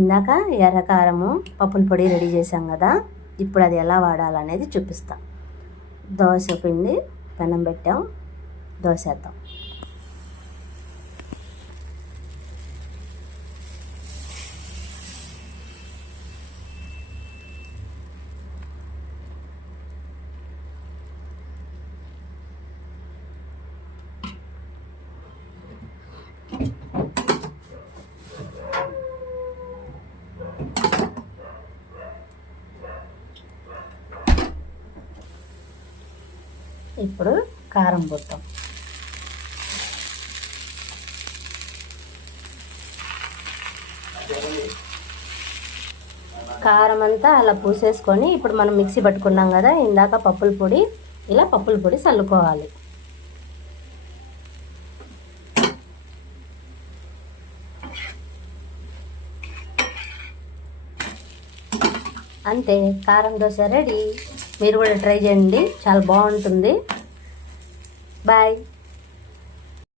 ఇందాక ఎర్రకారము పప్పుల పొడి రెడీ చేసాం కదా, ఇప్పుడు అది ఎలా వాడాలనేది చూపిస్తా. దోశ పిండి పెనం పెట్టాం, దోశ వేద్దాం. ఇప్పుడు కారం పోద్దాం. కారం అంతా అలా పూసేసుకొని ఇప్పుడు మనం మిక్సీ పట్టుకున్నాం కదా ఇందాక పప్పుల పొడి, ఇలా పప్పుల పొడి చల్లుకోవాలి. అంతే, కారం దోశ రెడీ. మీరు కూడా ట్రై చేయండి, చాలా బాగుంటుంది. బాయ్.